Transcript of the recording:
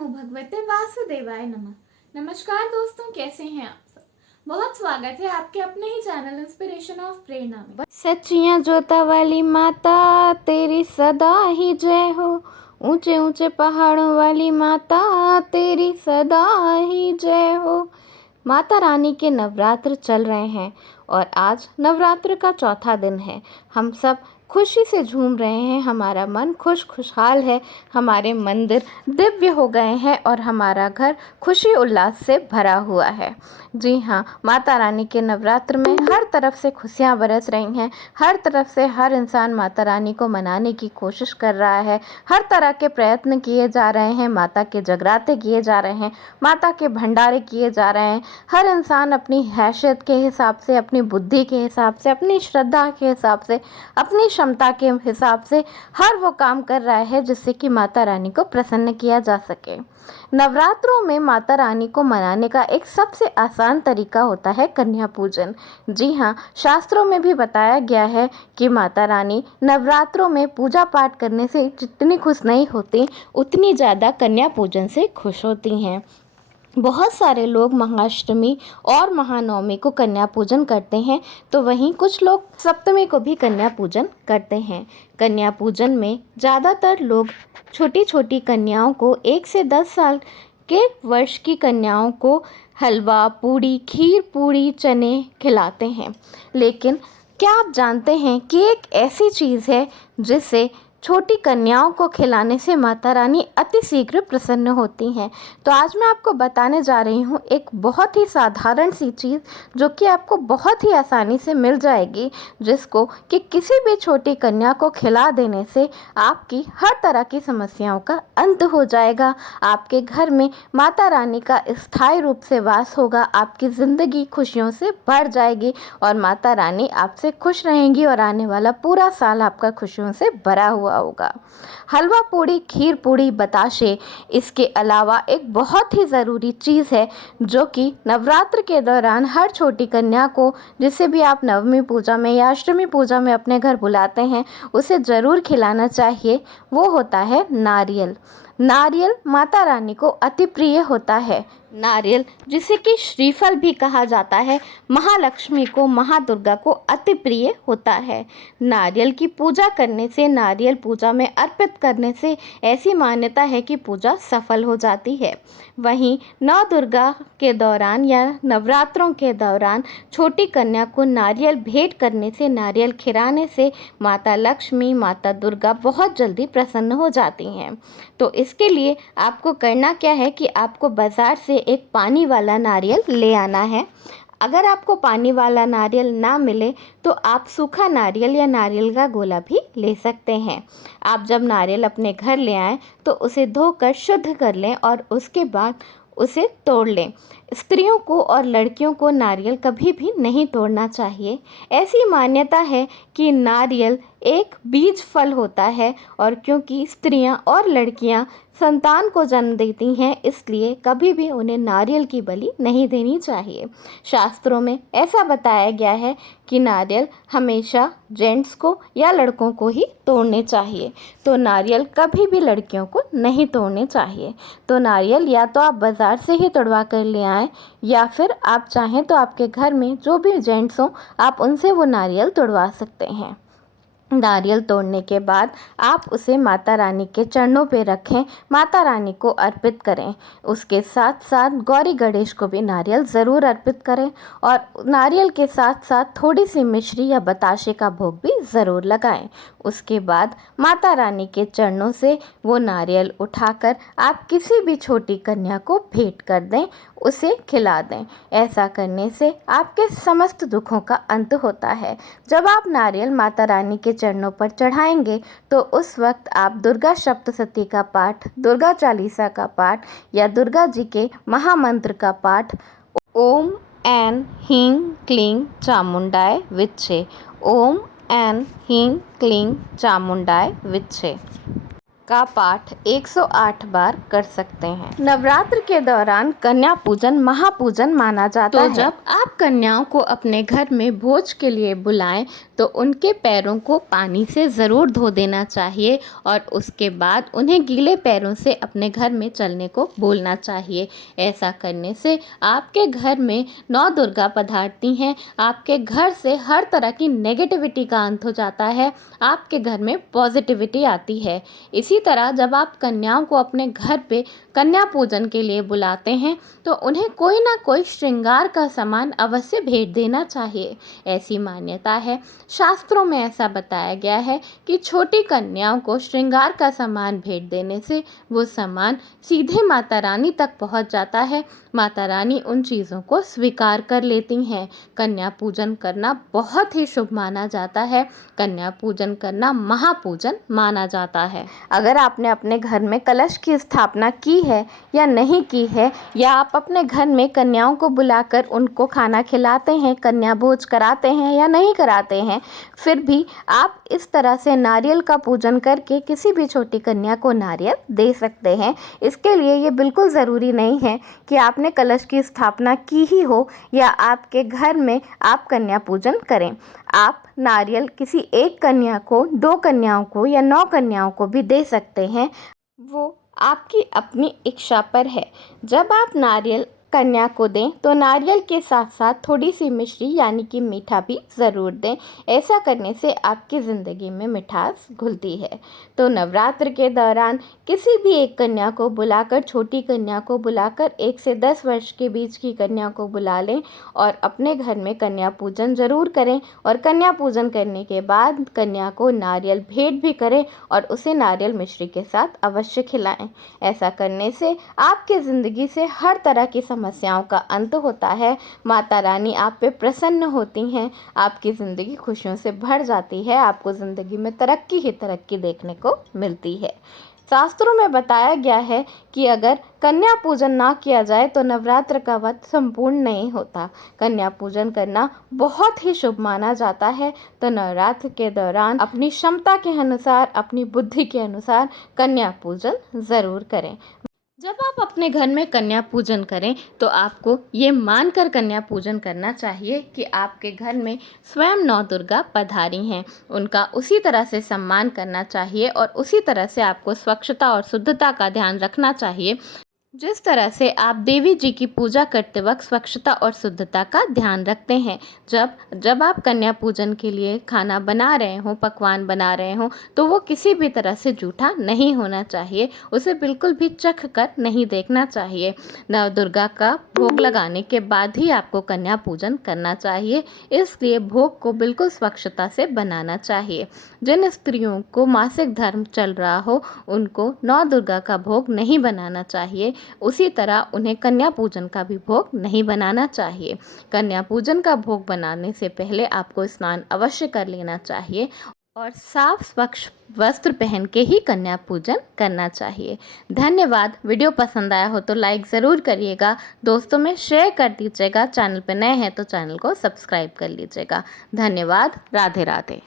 नमो भगवते वासुदेवाय नमः। नमस्कार दोस्तों, कैसे हैं आप सब। बहुत स्वागत है आपके अपने ही चैनल इंस्पिरेशन ऑफ प्रेरणा में। सच्चियाँ जोता वाली माता तेरी सदा ही जय हो। ऊंचे ऊंचे पहाड़ों वाली माता तेरी सदा ही जय हो। माता रानी के नवरात्र चल रहे हैं और आज नवरात्र का चौथा दिन है। हम सब खुशी से झूम रहे हैं, हमारा मन खुशहाल है, हमारे मंदिर दिव्य हो गए हैं और हमारा घर खुशी उल्लास से भरा हुआ है। जी हाँ, माता रानी के नवरात्र में हर तरफ से खुशियाँ बरस रही हैं। हर तरफ से हर इंसान माता रानी को मनाने की कोशिश कर रहा है। हर तरह के प्रयत्न किए जा रहे हैं, माता के जगराते किए जा रहे हैं, माता के भंडारे किए जा रहे हैं। हर इंसान अपनी हैसियत के हिसाब से, अपनी बुद्धि के हिसाब से, अपनी श्रद्धा के हिसाब से, अपनी क्षमता के हिसाब से हर वो काम कर रहा है जिससे कि माता रानी को प्रसन्न किया जा सके। नवरात्रों में माता रानी को मनाने का एक सबसे आसान तरीका होता है कन्या पूजन। जी हाँ, शास्त्रों में भी बताया गया है कि माता रानी नवरात्रों में पूजा पाठ करने से जितनी खुश नहीं होती, उतनी ज़्यादा कन्या पूजन से खुश होती हैं। बहुत सारे लोग महाअष्टमी और महानवमी को कन्या पूजन करते हैं, तो वहीं कुछ लोग सप्तमी को भी कन्या पूजन करते हैं। कन्या पूजन में ज़्यादातर लोग छोटी छोटी कन्याओं को 1 से 10 साल के वर्ष की कन्याओं को हलवा, पूड़ी, खीर, पूड़ी, चने खिलाते हैं। लेकिन क्या आप जानते हैं कि एक ऐसी चीज़ है जिससे छोटी कन्याओं को खिलाने से माता रानी अति शीघ्र प्रसन्न होती हैं। तो आज मैं आपको बताने जा रही हूँ एक बहुत ही साधारण सी चीज़ जो कि आपको बहुत ही आसानी से मिल जाएगी, जिसको कि किसी भी छोटी कन्या को खिला देने से आपकी हर तरह की समस्याओं का अंत हो जाएगा। आपके घर में माता रानी का स्थायी रूप से वास होगा, आपकी ज़िंदगी खुशियों से भर जाएगी और माता रानी आपसे खुश रहेंगी और आने वाला पूरा साल आपका खुशियों से भरा हुआ होगा। हलवा पूड़ी, खीर पूड़ी, बताशे, इसके अलावा एक बहुत ही ज़रूरी चीज़ है जो कि नवरात्र के दौरान हर छोटी कन्या को, जिसे भी आप नवमी पूजा में या अष्टमी पूजा में अपने घर बुलाते हैं, उसे ज़रूर खिलाना चाहिए। वो होता है नारियल। नारियल माता रानी को अति प्रिय होता है। नारियल, जिसे कि श्रीफल भी कहा जाता है, महालक्ष्मी को, महादुर्गा को अति प्रिय होता है। नारियल की पूजा करने से, नारियल पूजा में अर्पित करने से ऐसी मान्यता है कि पूजा सफल हो जाती है। वहीं नौ दुर्गा के दौरान या नवरात्रों के दौरान छोटी कन्या को नारियल भेंट करने से, नारियल खिलाने से माता लक्ष्मी, माता दुर्गा बहुत जल्दी प्रसन्न हो जाती हैं। तो इसके लिए आपको करना क्या है कि आपको बाज़ार से एक पानी वाला नारियल ले आना है। अगर आपको पानी वाला नारियल ना मिले तो आप सूखा नारियल या नारियल का गोला भी ले सकते हैं। आप जब नारियल अपने घर ले आएँ तो उसे धोकर शुद्ध कर लें और उसके बाद उसे तोड़ लें। स्त्रियों को और लड़कियों को नारियल कभी भी नहीं तोड़ना चाहिए। ऐसी मान्यता है कि नारियल एक बीज फल होता है और क्योंकि स्त्रियां और लड़कियां संतान को जन्म देती हैं, इसलिए कभी भी उन्हें नारियल की बलि नहीं देनी चाहिए। शास्त्रों में ऐसा बताया गया है कि नारियल हमेशा जेंट्स को या लड़कों को ही तोड़ने चाहिए, तो नारियल कभी भी लड़कियों को नहीं तोड़ने चाहिए। तो नारियल या तो आप बाज़ार से ही तोड़वा कर ले आएँ या फिर आप चाहें तो आपके घर में जो भी जेंट्स हों, आप उनसे वो नारियल तोड़वा सकते हैं। नारियल तोड़ने के बाद आप उसे माता रानी के चरणों पे रखें, माता रानी को अर्पित करें। उसके साथ साथ गौरी गणेश को भी नारियल ज़रूर अर्पित करें और नारियल के साथ साथ थोड़ी सी मिश्री या बताशे का भोग भी ज़रूर लगाएं। उसके बाद माता रानी के चरणों से वो नारियल उठाकर आप किसी भी छोटी कन्या को भेंट कर दें, उसे खिला दें। ऐसा करने से आपके समस्त दुखों का अंत होता है। जब आप नारियल माता रानी के चरणों पर चढ़ाएंगे तो उस वक्त आप दुर्गा सप्तशती का पाठ, दुर्गा चालीसा का पाठ या दुर्गा जी के महामंत्र का पाठ ओम ऐं ह्रीं क्लीं चामुंडाय विच्चे, ओम ऐं ह्रीं क्लीं चामुंडाय विच्चे का पाठ 108 बार कर सकते हैं। नवरात्र के दौरान कन्या पूजन महापूजन माना जाता है। तो जब आप कन्याओं को अपने घर में भोज के लिए बुलाएं तो उनके पैरों को पानी से ज़रूर धो देना चाहिए और उसके बाद उन्हें गीले पैरों से अपने घर में चलने को बोलना चाहिए। ऐसा करने से आपके घर में नौ दुर्गा पधारती हैं, आपके घर से हर तरह की नेगेटिविटी का अंत हो जाता है, आपके घर में पॉजिटिविटी आती है। इसी तरह जब आप कन्याओं को अपने घर पे कन्या पूजन के लिए बुलाते हैं तो उन्हें कोई ना कोई श्रृंगार का सामान अवश्य भेंट देना चाहिए। ऐसी मान्यता है, शास्त्रों में ऐसा बताया गया है कि छोटी कन्याओं को श्रृंगार का सामान भेंट देने से वो सामान सीधे माता रानी तक पहुंच जाता है। माता रानी उन चीज़ों को स्वीकार कर लेती हैं। कन्या पूजन करना बहुत ही शुभ माना जाता है। कन्या पूजन करना महापूजन माना जाता है। अगर आपने अपने घर में कलश की स्थापना की है या नहीं की है, या आप अपने घर में कन्याओं को बुलाकर उनको खाना खिलाते हैं, कन्या भोज कराते हैं या नहीं कराते हैं, फिर भी आप इस तरह से नारियल का पूजन करके किसी भी छोटी कन्या को नारियल दे सकते हैं। इसके लिए ये बिल्कुल ज़रूरी नहीं है कि आपने कलश की स्थापना की ही हो या आपके घर में आप कन्या पूजन करें। आप नारियल किसी एक कन्या को, 2 कन्याओं को या 9 कन्याओं को भी दे सकते हैं, वो आपकी अपनी इच्छा पर है। जब आप नारियल कन्या को दें तो नारियल के साथ साथ थोड़ी सी मिश्री यानी कि मीठा भी ज़रूर दें। ऐसा करने से आपकी ज़िंदगी में मिठास घुलती है। तो नवरात्र के दौरान किसी भी एक कन्या को बुलाकर, छोटी कन्या को बुलाकर 1 से 10 वर्ष के बीच की कन्या को बुला लें और अपने घर में कन्या पूजन ज़रूर करें। और कन्या पूजन करने के बाद कन्या को नारियल भेंट भी करें और उसे नारियल मिश्री के साथ अवश्य खिलाएं। ऐसा करने से आपकी ज़िंदगी से हर तरह की समस्याओं का अंत होता है। माता रानी आप पे प्रसन्न होती हैं, आपकी ज़िंदगी खुशियों से भर जाती है, आपको ज़िंदगी में तरक्की ही तरक्की देखने को मिलती है। शास्त्रों में बताया गया है कि अगर कन्या पूजन ना किया जाए तो नवरात्र का व्रत संपूर्ण नहीं होता। कन्या पूजन करना बहुत ही शुभ माना जाता है। तो नवरात्र के दौरान अपनी क्षमता के अनुसार, अपनी बुद्धि के अनुसार कन्या पूजन ज़रूर करें। जब आप अपने घर में कन्या पूजन करें तो आपको ये मानकर कन्या पूजन करना चाहिए कि आपके घर में स्वयं नौ दुर्गा पधारी हैं। उनका उसी तरह से सम्मान करना चाहिए और उसी तरह से आपको स्वच्छता और शुद्धता का ध्यान रखना चाहिए जिस तरह से आप देवी जी की पूजा करते वक्त स्वच्छता और शुद्धता का ध्यान रखते हैं। जब आप कन्या पूजन के लिए खाना बना रहे हों, पकवान बना रहे हों, तो वो किसी भी तरह से जूठा नहीं होना चाहिए। उसे बिल्कुल भी चख कर नहीं देखना चाहिए। नव दुर्गा का भोग लगाने के बाद ही आपको कन्या पूजन करना चाहिए। इसलिए भोग को बिल्कुल स्वच्छता से बनाना चाहिए। जिन स्त्रियों को मासिक धर्म चल रहा हो उनको नौ दुर्गा का भोग नहीं बनाना चाहिए। उसी तरह उन्हें कन्या पूजन का भी भोग नहीं बनाना चाहिए। कन्या पूजन का भोग बनाने से पहले आपको स्नान अवश्य कर लेना चाहिए और साफ स्वच्छ वस्त्र पहन के ही कन्या पूजन करना चाहिए। धन्यवाद। वीडियो पसंद आया हो तो लाइक ज़रूर करिएगा, दोस्तों में शेयर कर दीजिएगा। चैनल पर नए हैं तो चैनल को सब्सक्राइब कर लीजिएगा। धन्यवाद। राधे राधे।